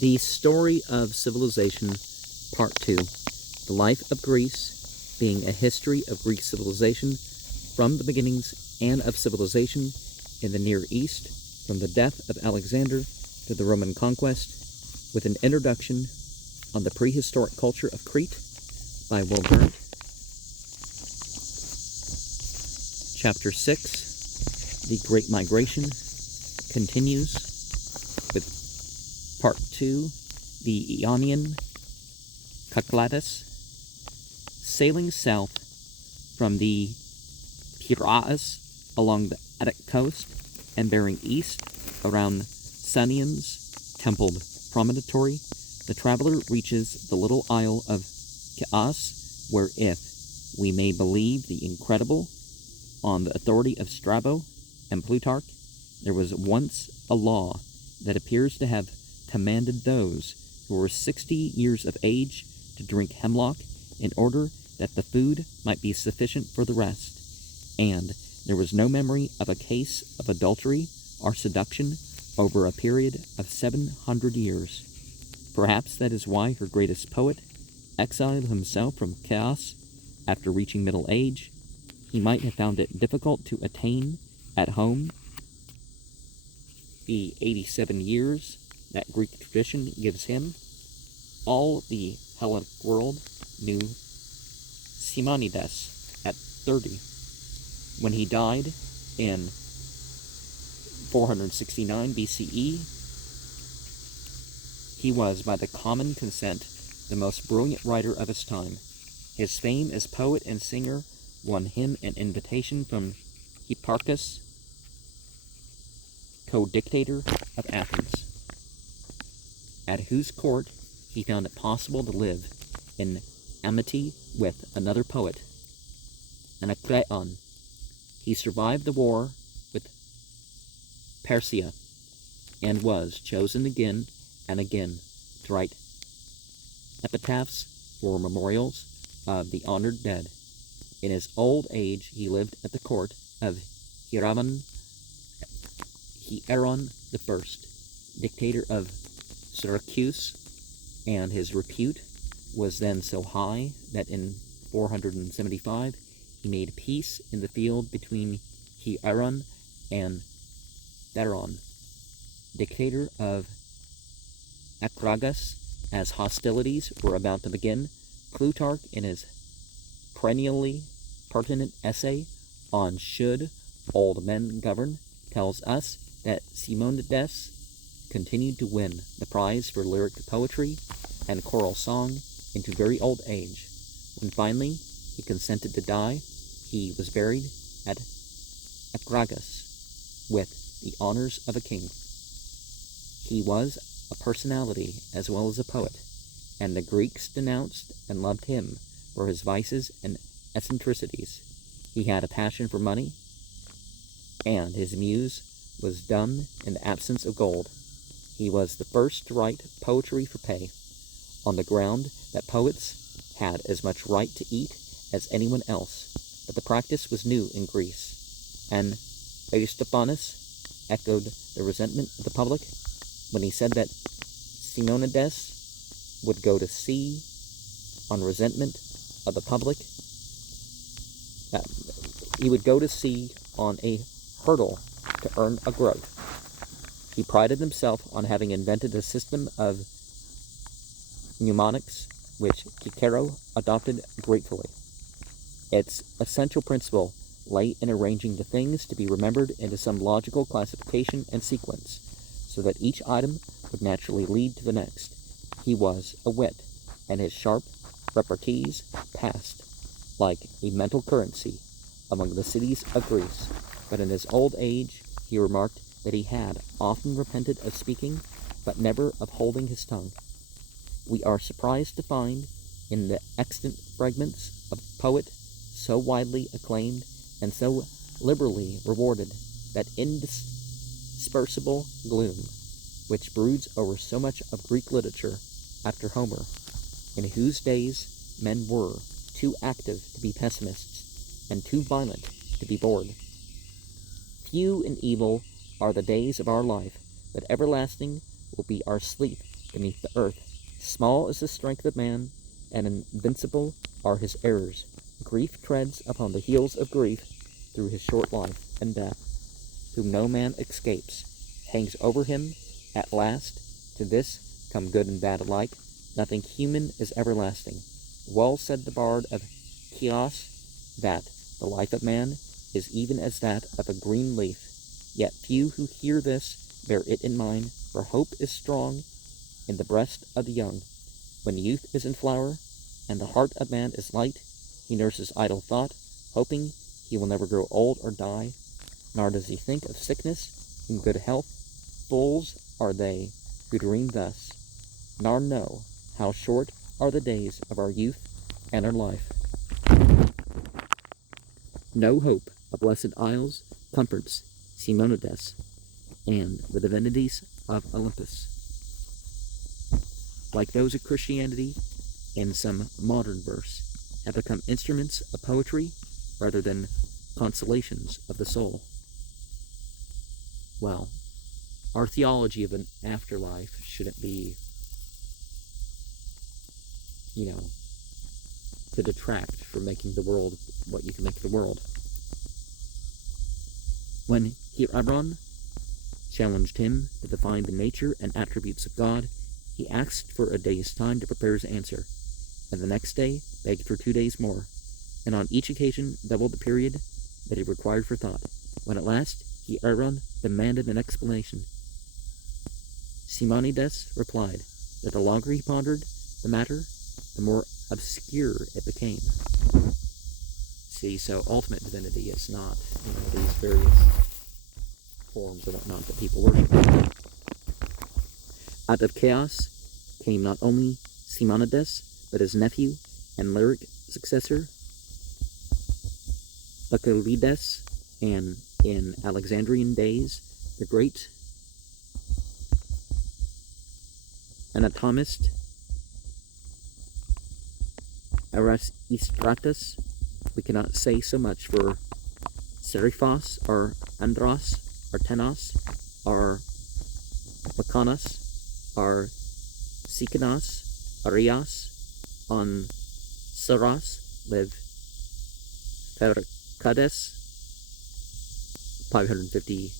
The Story of Civilization, Part 2. The Life of Greece, being a history of Greek civilization from the beginnings and of civilization in the Near East, from the death of Alexander to the Roman conquest, with an introduction on the prehistoric culture of Crete by Durant. Chapter 6, The Great Migration, continues with Part 2, the Ionian Cyclades, sailing south from the Piraeus along the Attic coast and bearing east around Sunium's templed promontory. The traveler reaches the little isle of Chios, where, if we may believe the incredible, on the authority of Strabo and Plutarch, there was once a law that appears to have commanded those who were 60 years of age to drink hemlock in order that the food might be sufficient for the rest, and there was no memory of a case of adultery or seduction over a period of 700 years. Perhaps that is why her greatest poet exiled himself from Chios after reaching middle age. He might have found it difficult to attain at home the 87 years that Greek tradition gives him. All the Hellenic world knew Simonides at 30. When he died in 469 BCE, he was, by the common consent, the most brilliant writer of his time. His fame as poet and singer won him an invitation from Hipparchus, co-dictator of Athens, at whose court he found it possible to live in amity with another poet, Anacreon. He survived the war with Persia and was chosen again and again to write epitaphs for memorials of the honored dead. In his old age, he lived at the court of Hieron I, dictator of Syracuse, and his repute was then so high that in 475 he made peace in the field between Hieron and Theron, dictator of Acragas. As hostilities were about to begin, Plutarch, in his perennially pertinent essay on Should Old Men Govern, tells us that Simonides continued to win the prize for lyric poetry and choral song into very old age. When finally he consented to die, he was buried at Acragas with the honors of a king. He was a personality as well as a poet, and the Greeks denounced and loved him for his vices and eccentricities. He had a passion for money, and his muse was dumb in the absence of gold. He was the first to write poetry for pay, on the ground that poets had as much right to eat as anyone else, but the practice was new in Greece, and Aristophanes echoed the resentment of the public when he said that Simonides would go to sea on resentment of the public. He would go to sea on a hurdle to earn a groat. He prided himself on having invented a system of mnemonics which Cicero adopted gratefully. Its essential principle lay in arranging the things to be remembered into some logical classification and sequence, so that each item would naturally lead to the next. He was a wit, and his sharp repartees passed like a mental currency among the cities of Greece. But in his old age he remarked that he had often repented of speaking, but never of holding his tongue. We are surprised to find in the extant fragments of poet so widely acclaimed and so liberally rewarded that indispersible gloom which broods over so much of Greek literature after Homer, in whose days men were too active to be pessimists and too violent to be bored. Few and evil are the days of our life, but everlasting will be our sleep beneath the earth. Small is the strength of man, and invincible are his errors. Grief treads upon the heels of grief through his short life, and death, whom no man escapes, hangs over him at last. To this come good and bad alike. Nothing human is everlasting. Well said the bard of Chios, that the life of man is even as that of a green leaf. Yet few who hear this bear it in mind, for hope is strong in the breast of the young. When youth is in flower, and the heart of man is light, he nurses idle thought, hoping he will never grow old or die, nor does he think of sickness in good health. Fools are they who dream thus, nor know how short are the days of our youth and our life. No hope of blessed isles comforts Simonides and the divinities of Olympus. Like those of Christianity, in some modern verse, have become instruments of poetry rather than consolations of the soul. Well, our theology of an afterlife shouldn't be, to detract from making the world what you can make the world. When Hieron challenged him to define the nature and attributes of God, he asked for a day's time to prepare his answer, and the next day begged for 2 days more, and on each occasion doubled the period that he required for thought. When at last Hieron demanded an explanation, Simonides replied that the longer he pondered the matter, the more obscure it became. See, so ultimate divinity is not, these various forms and whatnot that people worship. Out of chaos came not only Simonides, but his nephew and lyric successor, Bacchylides, and in Alexandrian days, the great anatomist Erasistratus. We cannot say so much for Seriphos, or Andros, or Tenos, or Bacanos, or Sikanos, Arias, on Saras, live Pericades, 550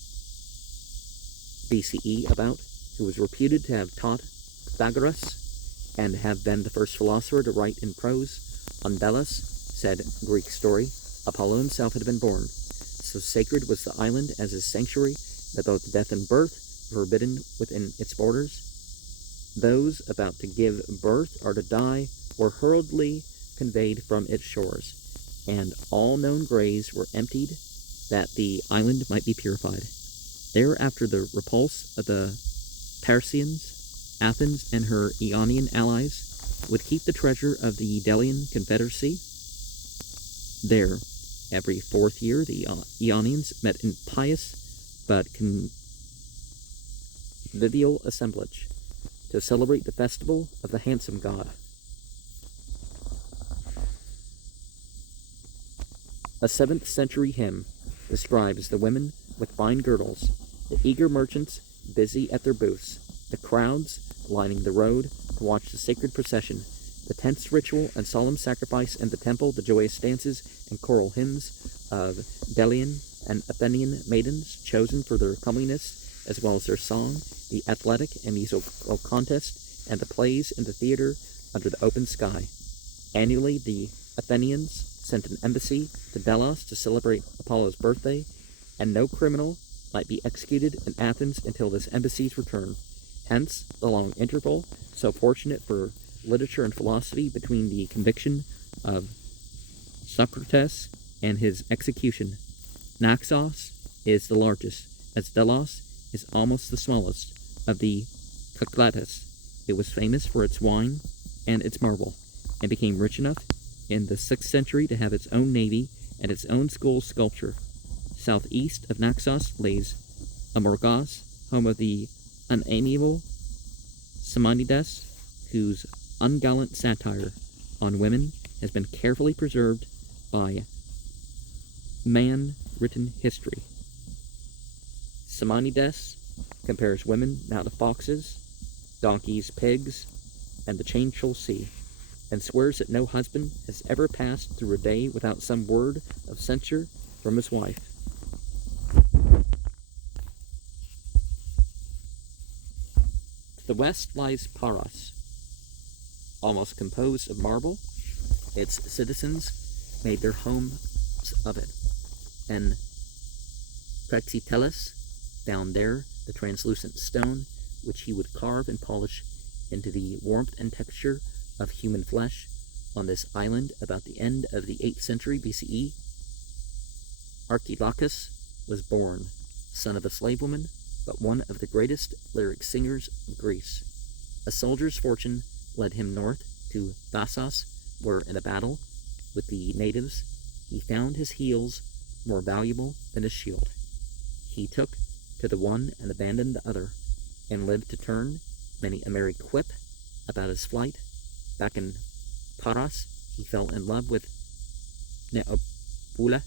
BCE about, who was reputed to have taught Pythagoras and have been the first philosopher to write in prose. On Delos, said Greek story, Apollo himself had been born. So sacred was the island as his sanctuary that both death and birth were forbidden within its borders. Those about to give birth or to die were hurriedly conveyed from its shores, and all known graves were emptied that the island might be purified. There, after the repulse of the Persians, Athens and her Ionian allies would keep the treasure of the Delian Confederacy. There, every 4th year, the Ionians met in pious but convivial assemblage to celebrate the festival of the handsome god. A 7th century hymn describes the women with fine girdles, the eager merchants busy at their booths, the crowds lining the road to watch the sacred procession, the tense ritual and solemn sacrifice in the temple, the joyous dances and choral hymns of Delian and Athenian maidens chosen for their comeliness, as well as their song, the athletic and musical contest, and the plays in the theater under the open sky. Annually, the Athenians sent an embassy to Delos to celebrate Apollo's birthday, and no criminal might be executed in Athens until this embassy's return. Hence, the long interval, so fortunate for literature and philosophy, between the conviction of Socrates and his execution. Naxos is the largest, as Delos is almost the smallest, of the Cyclades. It was famous for its wine and its marble, and became rich enough in the 6th century to have its own navy and its own school sculpture. Southeast of Naxos lays Amorgos, home of the unamiable Simonides, whose ungallant satire on women has been carefully preserved by man-written history. Simonides compares women now to foxes, donkeys, pigs, and the changeful sea, and swears that no husband has ever passed through a day without some word of censure from his wife. To the west lies Paros, almost composed of marble. Its citizens made their homes of it, and Praxiteles found there the translucent stone which he would carve and polish into the warmth and texture of human flesh. On this island, about the end of the 8th century BCE, Archilochus was born, son of a slave woman, but one of the greatest lyric singers of Greece. A soldier's fortune led him north to Thasos, where in a battle with the natives, he found his heels more valuable than his shield. He took to the one and abandoned the other, and lived to turn many a merry quip about his flight. Back in Paros, he fell in love with Neopula,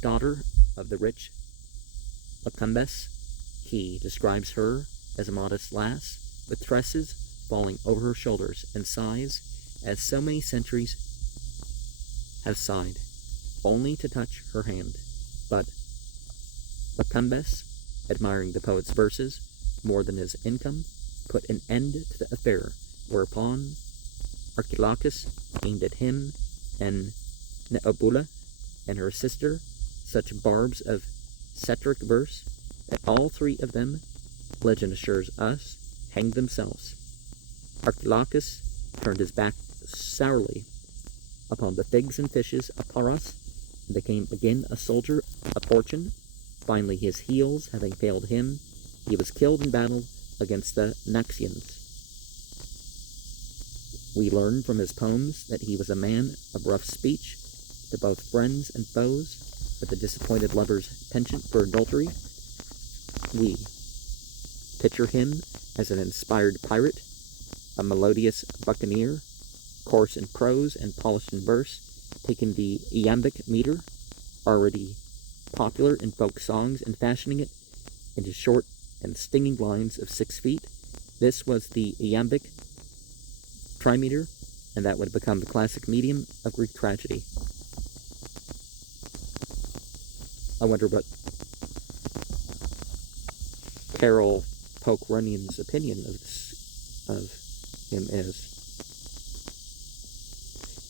daughter of the rich Lacumbes. He describes her as a modest lass, with tresses falling over her shoulders, and sighs as so many centuries have sighed, only to touch her hand. But Lacumbes, admiring the poet's verses more than his income, put an end to the affair, whereupon Archilochus aimed at him and Neopula and her sister such barbs of satiric verse that all three of them, legend assures us, hanged themselves. Archilochus turned his back sourly upon the figs and fishes of Paros, and became again a soldier of fortune. Finally, his heels having failed him, he was killed in battle against the Naxians. We learn from his poems that he was a man of rough speech to both friends and foes, with a disappointed lover's penchant for adultery. We picture him as an inspired pirate, a melodious buccaneer, coarse in prose and polished in verse, taking the iambic meter, already popular in folk songs, and fashioning it into short and stinging lines of 6 feet. This was the iambic trimeter, and that would become the classic medium of Greek tragedy. I wonder what Carol Poke-Runnion's opinion of him is.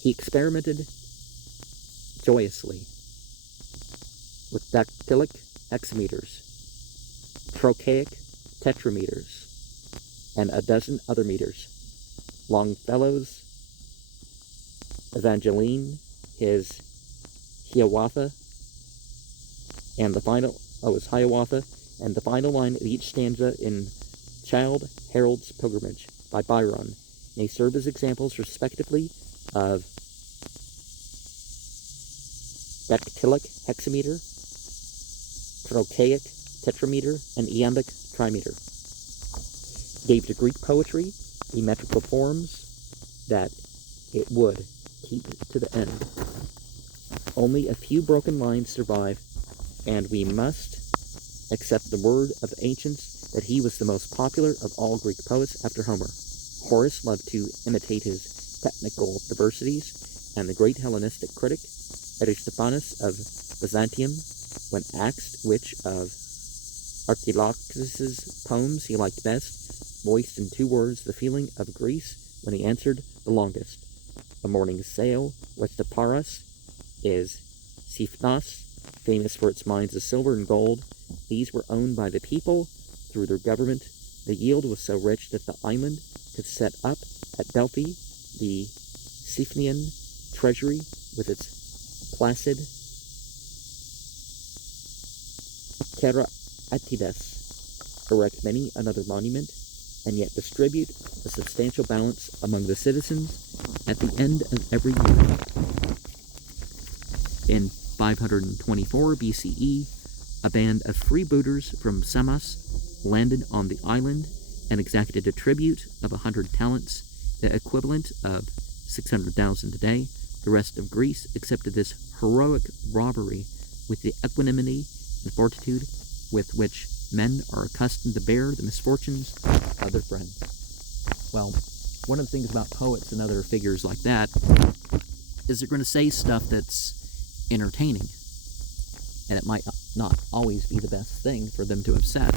He experimented joyously with dactylic hexameters, trochaic tetrameters, and a dozen other meters. Longfellow's Evangeline, his Hiawatha, and the final line of each stanza in Childe Harold's Pilgrimage by Byron may serve as examples respectively of dactylic hexameter, trochaic tetrameter, and iambic trimeter. Gave to Greek poetry the metrical forms that it would keep to the end. Only a few broken lines survive, and we must accept the word of the ancients that he was the most popular of all Greek poets after Homer. Horace loved to imitate his technical diversities, and the great Hellenistic critic Aristophanes of Byzantium, when asked which of Archilochus's poems he liked best, voiced in 2 words the feeling of Greece when he answered the longest. A morning's sail west of Paros is Sifnos, famous for its mines of silver and gold. These were owned by the people through their government. The yield was so rich that the island could set up at Delphi the Siphnian treasury with its placid Keraatides, erect many another monument, and yet distribute a substantial balance among the citizens at the end of every year. In 524 BCE, a band of freebooters from Samos landed on the island and exacted a tribute of 100 talents, the equivalent of 600,000 today. The rest of Greece accepted this heroic robbery with the equanimity and fortitude with which men are accustomed to bear the misfortunes of their friends. Well, one of the things about poets and other figures like that is they're going to say stuff that's entertaining. And it might not always be the best thing for them to have said.